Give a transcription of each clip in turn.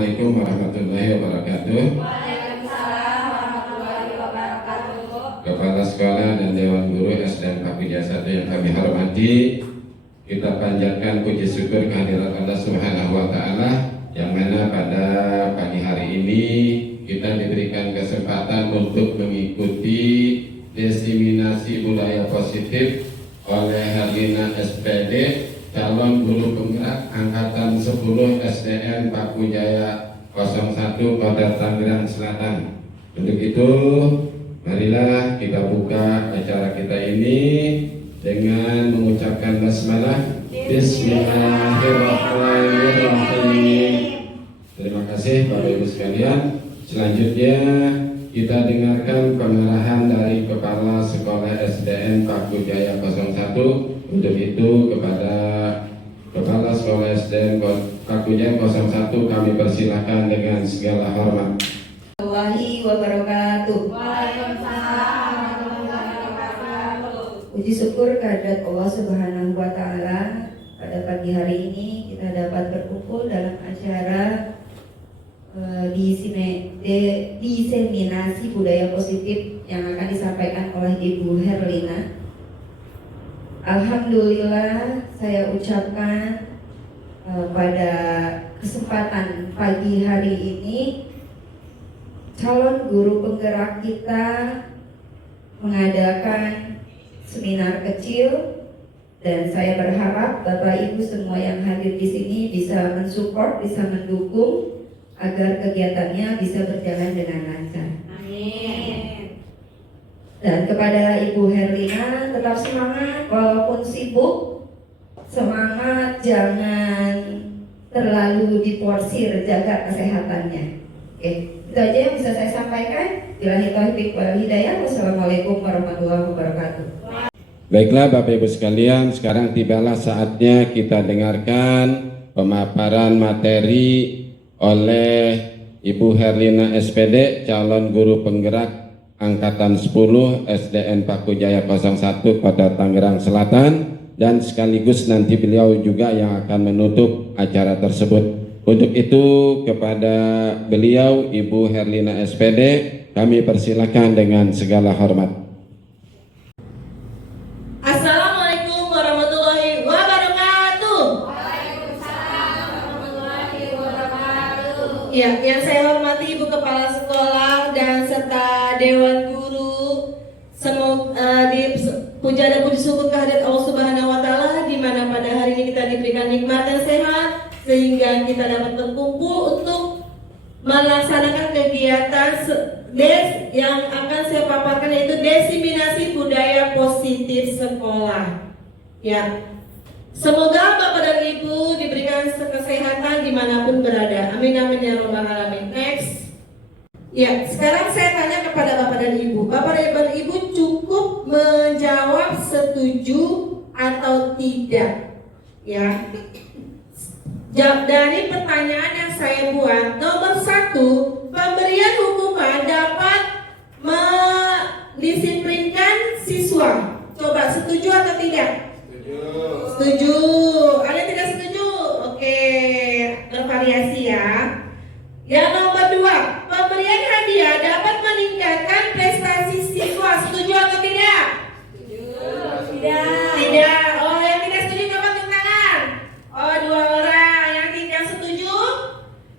Assalamualaikum warahmatullahi wabarakatuh. Waalaikumsalam warahmatullahi wabarakatuh. Kepala Sekolah dan Dewan Guru SDN Pakuja 1 yang kami hormati, kita panjatkan puji syukur kehadirat Allah Subhanahu wa Ta'ala, yang mana pada pagi hari ini kita diberikan kesempatan untuk mengikuti diseminasi budaya positif oleh Herlina SPD, calon guru penggerak angkatan 10 SDN Pakujaya 01 Kota Tangerang Selatan. Untuk itu, marilah kita buka acara kita ini dengan mengucapkan basmalah. Bismillahirrahmanirrahim. Terima kasih Bapak Ibu sekalian. Selanjutnya kita dengarkan pengarahan dari Kepala Sekolah SDN Pakujaya 01. Untuk itu kepada Kepala Sekolah SDN Pakujaya 01 kami persilakan dengan segala hormat. Warahmatullahi wabarakatuh. Waalaikumsalam warahmatullahi wabarakatuh. Puji syukur kehadirat Allah Subhanahu wa Ta'ala, pada pagi hari ini kita dapat berkumpul dalam acara diseminasi budaya positif yang akan disampaikan oleh Ibu Herlina. Alhamdulillah, saya ucapkan pada kesempatan pagi hari ini calon guru penggerak kita mengadakan seminar kecil, dan saya berharap Bapak Ibu semua yang hadir di sini bisa mensupport, bisa mendukung agar kegiatannya bisa berjalan dengan lancar. Amin. Dan kepada Ibu Herlina, tetap semangat walaupun sibuk. Semangat, jangan terlalu diporsir, jaga kesehatannya. Oke, itu aja yang bisa saya sampaikan. Billahi taufiq wal hidayah. Wassalamualaikum warahmatullahi wabarakatuh. Baiklah Bapak Ibu sekalian, sekarang tibalah saatnya kita dengarkan pemaparan materi oleh Ibu Herlina SPD, calon guru penggerak angkatan 10 SDN Pakujaya 01 Kota Tangerang Selatan, dan sekaligus nanti beliau juga yang akan menutup acara tersebut. Untuk itu kepada beliau Ibu Herlina SPD kami persilakan dengan segala hormat. Assalamualaikum warahmatullahi wabarakatuh. Waalaikumsalam warahmatullahi wabarakatuh. Ya, yang saya hormati Ibu Kepala Sekolah dan serta Dewan Guru, semoga puja dan puji syukur kehadirat Allah Subhanahu wa Ta'ala, di mana pada hari ini kita diberikan nikmat dan sehat sehingga kita dapat berkumpul untuk melaksanakan kegiatan yang akan saya paparkan, yaitu diseminasi budaya positif sekolah. Ya, semoga Bapak dan Ibu diberikan kesehatan dimanapun berada. Amin amin ya robbal alamin. Next. Ya, sekarang saya tanya kepada Bapak dan Ibu. Bapak dan Ibu cukup menjawab setuju atau tidak. Ya. Dari pertanyaan yang saya buat, nomor 1, pemberian hukuman dapat mendisiplinkan siswa. Coba setuju atau tidak? Setuju. Ada yang tidak setuju? Oke, bervariasi ya. Yang nomor 2, pemberian hadiah dapat meningkatkan prestasi siswa. Setuju atau tidak? Tidak. Tidak. Oh, yang tidak setuju coba tepuk tangan. Oh, 2 orang. Yang setuju?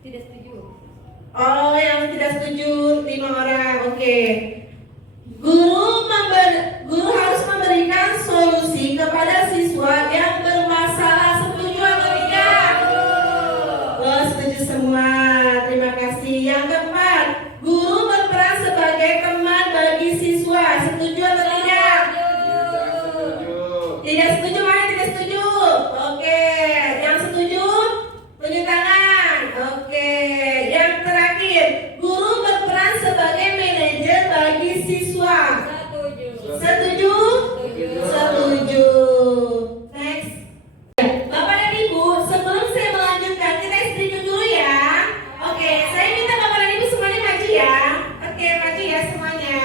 Tidak setuju. Oh, yang tidak setuju 5 orang. Oke. Guru harus memberikan solusi kepada siswa yang bermasalah. Setuju atau tidak? Oh, setuju semua. Terima kasih. Yang keempat, guru berperan sebagai teman bagi siswa. Setuju atau tidak? Tidak setuju, mana tidak setuju? Oke. Yang setuju? Tunjuk tangan. Oke. Yang terakhir, guru berperan sebagai manajer bagi siswa. Setuju? Setuju. Next. Bapak dan Ibu, sebelum saya melanjutkan, kita istirahat dulu ya. Oke, saya minta Bapak dan Ibu semuanya maju ya. Oke, maju ya semuanya.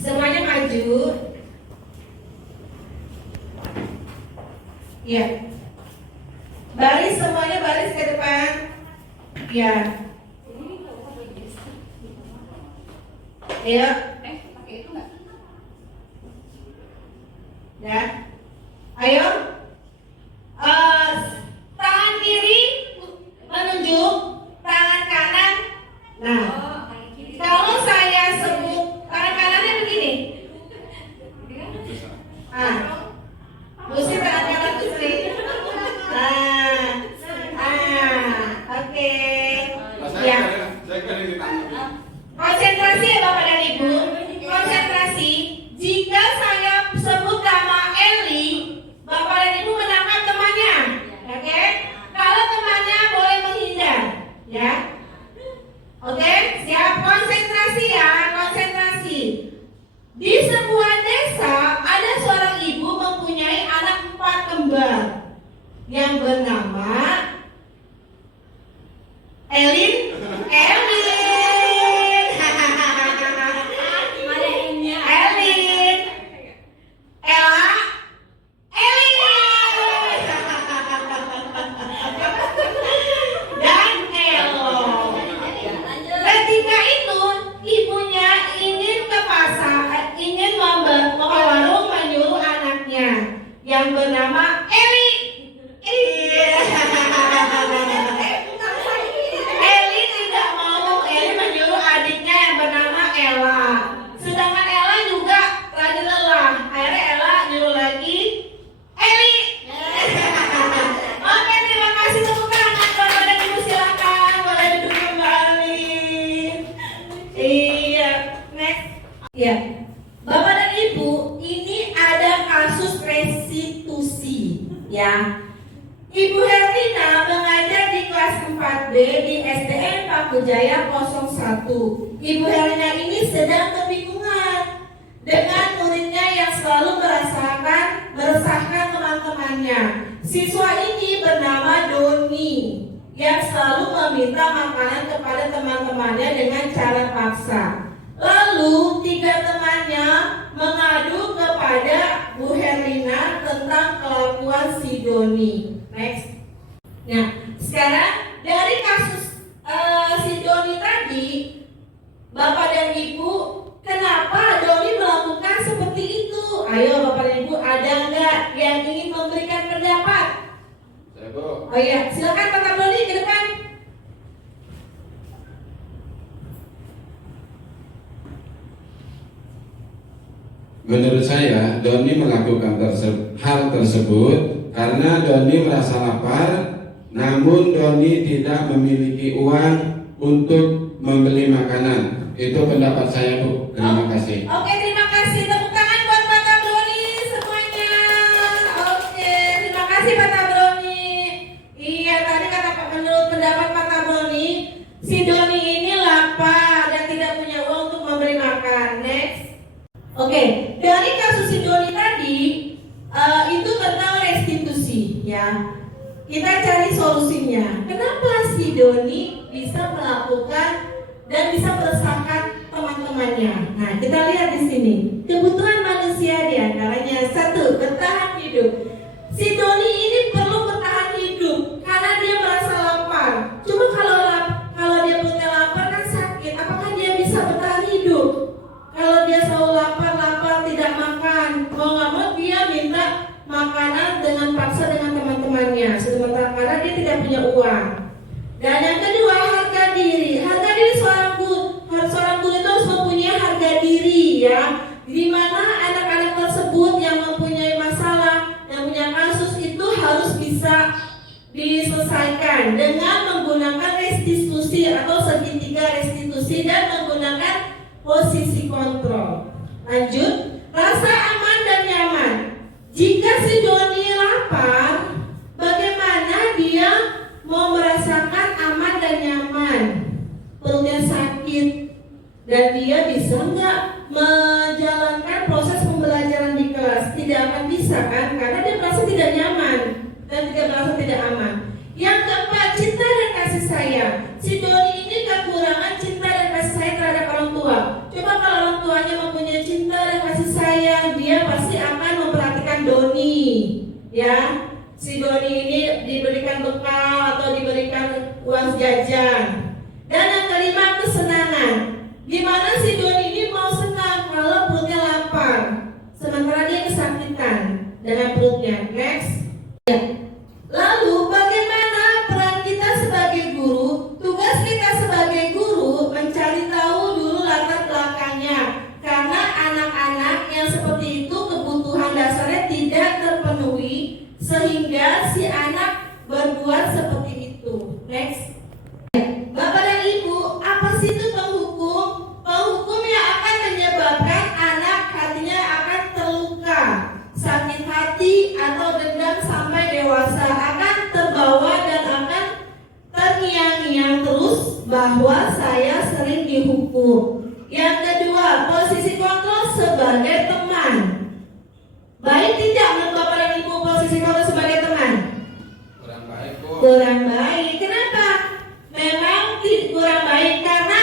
Semuanya maju. Ya. Baris semuanya, baris ke depan. Ya. Ayo. Ya. Ayo. Tangan kiri menunjuk tangan kanan. Nah, kalau saya sebut tangan kanannya begini. Musik tangan kanan Putri. Oke. Ya. Konsentrasi ya Bapak dan Ibu. Konsentrasi. Jika saya sebut nama Eli, Bapak dan Ibu menangkap temannya. Oke? Kalau temannya boleh menghindar, ya. Oke? Siap, konsentrasi ya, konsentrasi. Di sebuah desa ada seorang ibu mempunyai anak 4 kembar yang bernama Elin, Ella, dan Elo. Ketika itu ibunya ingin ke pasar, ingin ke warung menyuruh anaknya yang bernama Eli. Eli tidak mau. Eli menyuruh adiknya yang bernama Ella. Sedangkan Ella juga lagi lelah. Akhirnya Ella nyuruh lagi Eli. Oke, terima kasih, tepuk tangan. Bapak dan Ibu silakan boleh duduk kembali. Iya, next. Ya, Bapak dan Ibu, ini ada kasus restitusi, ya. Ibu Herlina mengajar di kelas 4B di SDN Pakujaya 01. Ibu Herlina ini sedang kebingungan dengan muridnya yang selalu meresahkan teman-temannya. Siswa ini bernama Doni yang selalu meminta makanan kepada teman-temannya dengan cara paksa. Lalu 3 temannya mengadu kepada Bu Herlina tentang kelakuan si Doni. Next. Nah, sekarang dari kasus si Doni tadi, Bapak dan Ibu, kenapa Doni melakukan seperti itu? Ayo Bapak dan Ibu, ada nggak yang ingin memberikan pendapat? Saya, Bu. Oh iya, silakan Pak Doni ke depan. Menurut saya, Doni melakukan hal tersebut karena Doni merasa lapar, namun Doni tidak memiliki uang untuk membeli makanan. Itu pendapat saya, Bu. Terima kasih. Oke, terima kasih. Tepuk tangan buat Pak Tabroni semuanya. Oke, terima kasih Pak Tabroni. Iya, tadi kata menurut pendapat Pak Tabroni, si Doni ini lapar dan tidak punya uang untuk memberi makan. Next. Oke, dari kasus si Doni tadi itu tentang restitusi, ya. Kita cari solusinya. Kenapa si Doni bisa melakukan dan bisa meresahkan teman-temannya? Nah, kita lihat di sini. Kebutuhan manusia diantaranya 1, bertahan hidup. Si Doni ini perlu bertahan hidup karena dia merasa lapar. Cuma kalau dia punya lapar kan sakit. Apakah dia bisa bertahan hidup? Kalau dia selalu lapar tidak makan, mau nggak mau dia minta makanan dengan paksa dengan teman-temannya, sementara karena dia tidak punya uang. Dan yang kedua, harga diri. Harga diri seorang guru itu harus mempunyai harga diri, ya. Di mana anak-anak tersebut yang mempunyai masalah, yang punya kasus itu harus bisa diselesaikan dengan menggunakan restitusi atau segitiga restitusi dan menggunakan posisi kontrol. Lanjut, rasa aman dan nyaman. Jika si Doni lapar, bagaimana dia mau merasakan aman dan nyaman? Perutnya sakit dan dia bisa nggak menjalankan proses pembelajaran di kelas? Tidak akan bisa kan? Karena dia merasa tidak nyaman dan tidak merasa tidak aman. Yang keempat, cinta dan kasih sayang. Si Doni ini kekurangan cinta dan kasih sayang terhadap orang tua. Coba kalau orang tuanya mempunyai cinta dan kasih sayang, si Doni ini diberikan bekal atau diberikan uang jajan. Dan yang kelima, kesenangan. Gimana si Doni ini mau senang kalau perutnya lapar, sementara dia kesakitan dengan perutnya. Next. Ya. Lalu bagaimana peran kita sebagai guru? Tugas kita sebagai guru mencari tahu dulu latar belakangnya. Karena anak-anak yang seperti itu kebutuhan dasarnya tidak terpenuhi sehingga si anak berbuat seperti itu. Next. Bapak dan Ibu, apa sih itu penghukum? Penghukum yang akan menyebabkan anak hatinya akan terluka, sakit hati atau dendam sampai dewasa, akan terbawa dan akan terngiang-ngiang terus bahwa saya sering dihukum. Yang kedua, posisi kontrol sebagai teman. Baik tidak menurut Bapak dan Ibu posisi kontrol sebagai teman? Kurang baik, Bu. Kurang baik. Kenapa? Memang kurang baik karena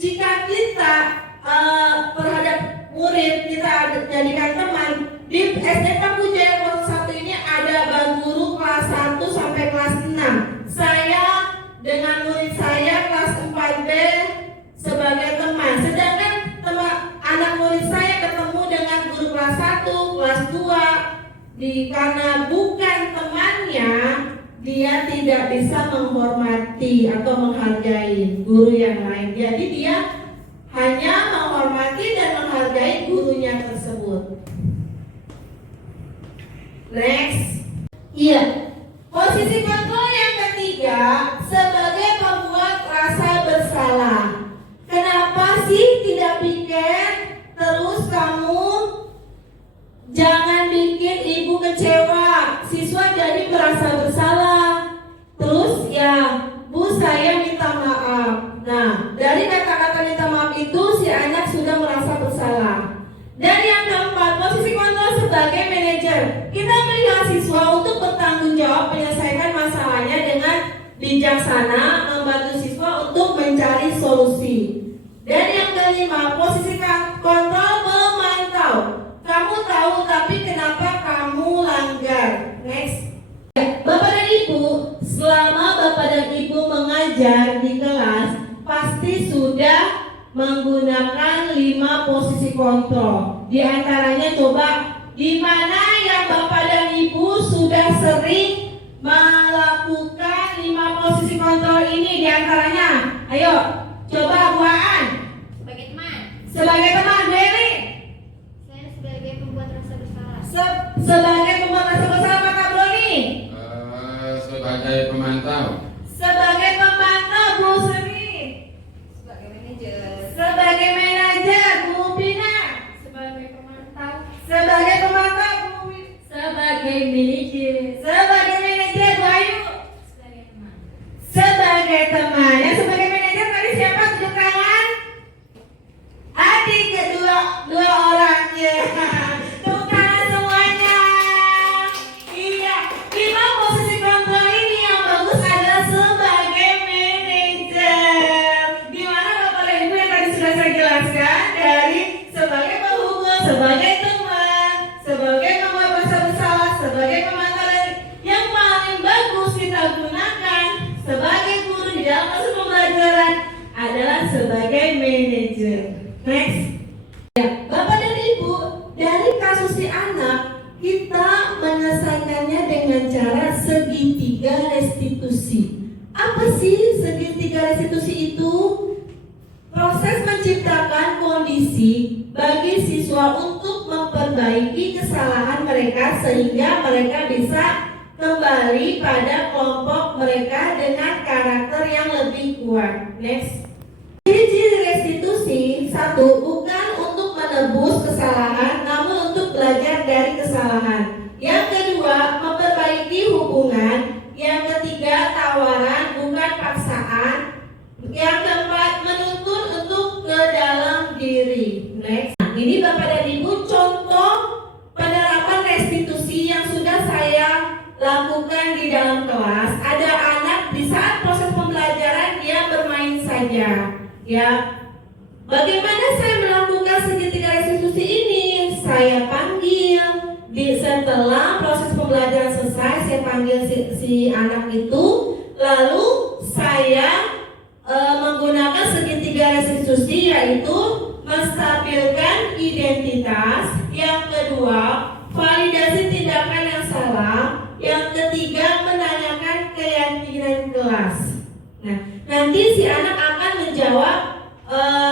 jika kita terhadap murid kita jadikan teman. Di SD Paku Jaya 01 ini ada guru kelas 1 sampai kelas 6. Saya dengan murid saya kelas 4B sebagai teman. Sedangkan anak murid saya ketemu dengan guru kelas 1, kelas 2. Karena bukan temannya, dia tidak bisa menghormati atau menghargai guru yang lain. Jadi dia hanya menghormati dan menghargai gurunya tersebut. Next. Iya. Posisi kontrol yang ketiga sebagai pembuat rasa bersalah. Kenapa sih tidak pikir terus kamu jangan bikin ibu kecewa, siswa jadi merasa bersalah. Terus ya, Bu saya minta maaf. Nah, dari kata-kata minta maaf itu si anak sudah merasa bersalah. Dan yang keempat, posisi kontrol sebagai manajer. Kita melihat siswa untuk bertanggung jawab menyelesaikan masalahnya dengan bijaksana, membantu siswa untuk mencari solusi. Dan yang kelima, posisi kontrol memantau. Kamu tahu tapi kenapa kamu langgar? Next. Bapak dan Ibu, selama Bapak dan Ibu mengajar di kelas, pasti sudah menggunakan 5 posisi kontrol. Di antaranya coba di mana yang Bapak dan Ibu sudah sering melakukan 5 posisi kontrol ini di antaranya. Ayo, coba Bu Aan. Sebagai teman. Sebagai teman, Dewi. Saya sebagai pembuat rasa bersalah. Sebagai pembuat rasa bersalah, Kak Broni. Sebagai pemantau. Sebagai pemantau, Bu Sri. Sebagai manajer. Sebagai manajer, Bu Pina. Sebagai pemantau. Sebagai pemantau, Bu Pina. Sebagai manajer. Sebagai manajer, Bu Ayu. Sebagai teman. Sebagai teman. Yang sebagai manajer tadi siapa? Tunjuk tangan. Adik dua orang ya. Tepuk tangan semuanya. Iya. 5 posisi kontrol ini yang bagus adalah sebagai manajer. Di mana Bapak dan Ibu yang tadi sudah saya jelaskan dari sebagai penghubung, sebagai teman, sebagai pembuat rasa bersalah, sebagai pemantau, dan yang paling bagus kita gunakan sebagai guru di dalam proses pembelajaran adalah sebagai manajer. Next. Ya, Bapak dan Ibu, dari kasus si anak kita menyelesaikannya dengan cara segitiga restitusi. Apa sih segitiga restitusi itu? Proses menciptakan kondisi bagi siswa untuk memperbaiki kesalahan mereka sehingga mereka bisa kembali pada kelompok mereka dengan karakter yang lebih kuat. Next. Ciri-ciri restitusi, 1, bukan untuk menebus kesalahan, namun untuk belajar dari kesalahan. Yang kedua, memperbaiki hubungan. Yang ketiga, tawaran, bukan paksaan. Yang keempat, menuntun untuk ke dalam diri. Next. Nah, ini Bapak dan Ibu contoh penerapan restitusi yang sudah saya lakukan di dalam kelas. Ada anak di saat proses pembelajaran dia bermain saja. Ya, bagaimana saya melakukan segitiga restitusi ini? Saya panggil setelah proses pembelajaran selesai. selesai, saya panggil si anak itu, lalu saya menggunakan segitiga restitusi, yaitu menstabilkan identitas, yang kedua validasi tindakan yang salah, yang ketiga menanyakan keyakinan kelas. Nah, nanti si anak akan menjawab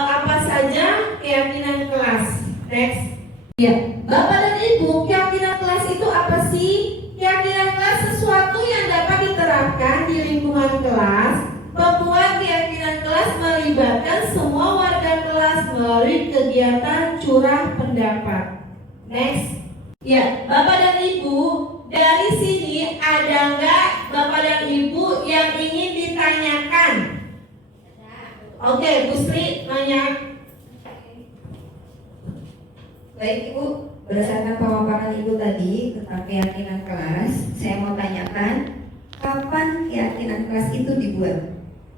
apa saja keyakinan kelas. Next. Ya, Bapak dan Ibu, keyakinan kelas itu apa sih? Keyakinan kelas sesuatu yang dapat diterapkan di lingkungan kelas. Membuat keyakinan kelas melibatkan semua warga kelas melalui kegiatan curah pendapat. Next. Ya, Bapak dan Ibu, dari sini ada nggak Bapak dan Ibu yang ingin ditanyakan? Oke, Bu Sri nanya. Baik Ibu, berdasarkan pemaparan Ibu tadi tentang keyakinan kelas, saya mau tanyakan kapan keyakinan kelas itu dibuat?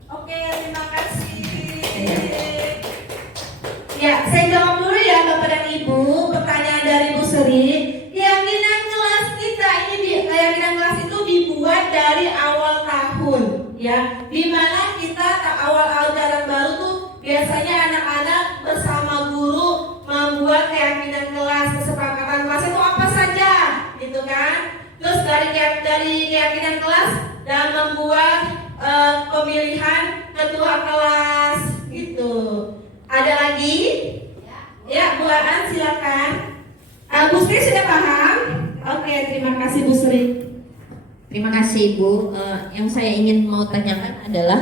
Oke, terima kasih. Ya, saya jawab dulu ya Bapak dan Ibu. Pertanyaan dari Bu Sri. Keyakinan kelas kita keyakinan kelas itu dibuat dari awal tahun, ya. Dimana kita awal ajaran baru tuh biasanya anak-anak bersama guru membuat keyakinan kelas, kesepakatan kelas itu apa saja, gitu kan? Terus dari keyakinan kelas dan membuat pemilihan ketua kelas, gitu. Ada lagi? Ya, Bu Aan silakan. Bu Sri sudah paham? Oke, terima kasih Bu Sri. Terima kasih Bu. Yang saya ingin mau tanyakan adalah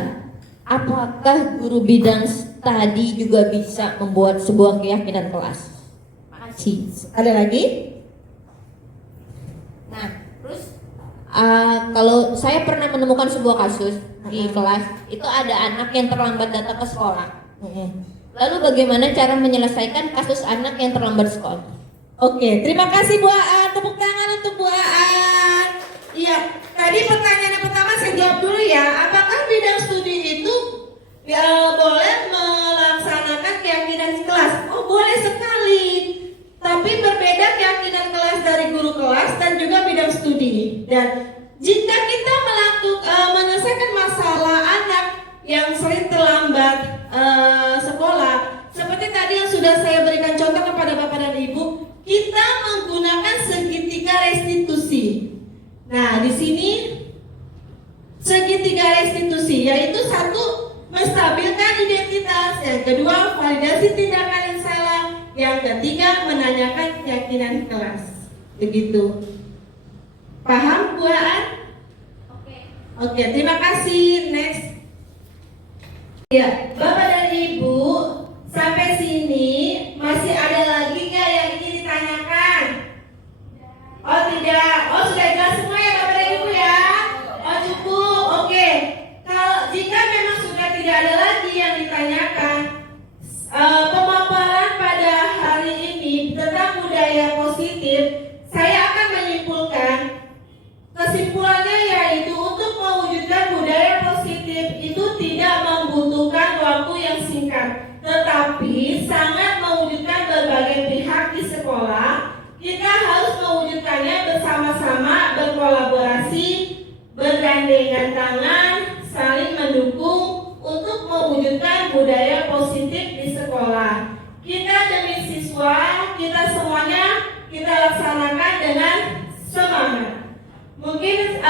apakah guru bidang studi juga bisa membuat sebuah keyakinan kelas? Makasih. Ada lagi? Nah, terus kalau saya pernah menemukan sebuah kasus di kelas, itu ada anak yang terlambat datang ke sekolah. Lalu bagaimana cara menyelesaikan kasus anak yang terlambat sekolah? Oke, terima kasih Bu Aan. Tepuk tangan untuk Bu Aan. Iya, tadi pertanyaan yang pertama saya jawab dulu ya. Apakah bidang studi itu boleh melaksanakan keyakinan kelas? Oh, boleh sekali. Tapi berbeda keyakinan kelas dari guru kelas dan juga bidang studi. Dan jika kita menyelesaikan masalah anak yang sering terlambat sekolah, seperti tadi yang sudah saya berikan contoh kepada Bapak dan Ibu, kita menggunakan segitiga restitusi. Nah, di sini segitiga restitusi, yaitu satu, menstabilkan identitas, yang kedua, validasi tindakan yang salah, yang ketiga, menanyakan keyakinan kelas. Begitu. Paham, Bu Aan? Oke, terima kasih. Next. Ya, Bapak dan Ibu, sampai sini masih ada lagi nggak yang ingin ditanyakan? Oh tidak, oh sudah jelas semua ya Bapak dan Ibu ya? Oh cukup, oke. Kalau jika memang sudah tidak ada lagi yang ditanyakan, pemaparan pada hari ini tentang budaya positif, saya akan menyimpulkan. Kesimpulannya yaitu untuk mewujudkan budaya positif itu tidak membutuhkan waktu yang singkat, tetapi sangat mewujudkan berbagai pihak di sekolah. Kita harus mewujudkannya bersama-sama, berkolaborasi, bergandengan tangan, saling mendukung untuk mewujudkan budaya positif di sekolah. Kita demi siswa, kita semuanya kita laksanakan dengan semangat. Mungkin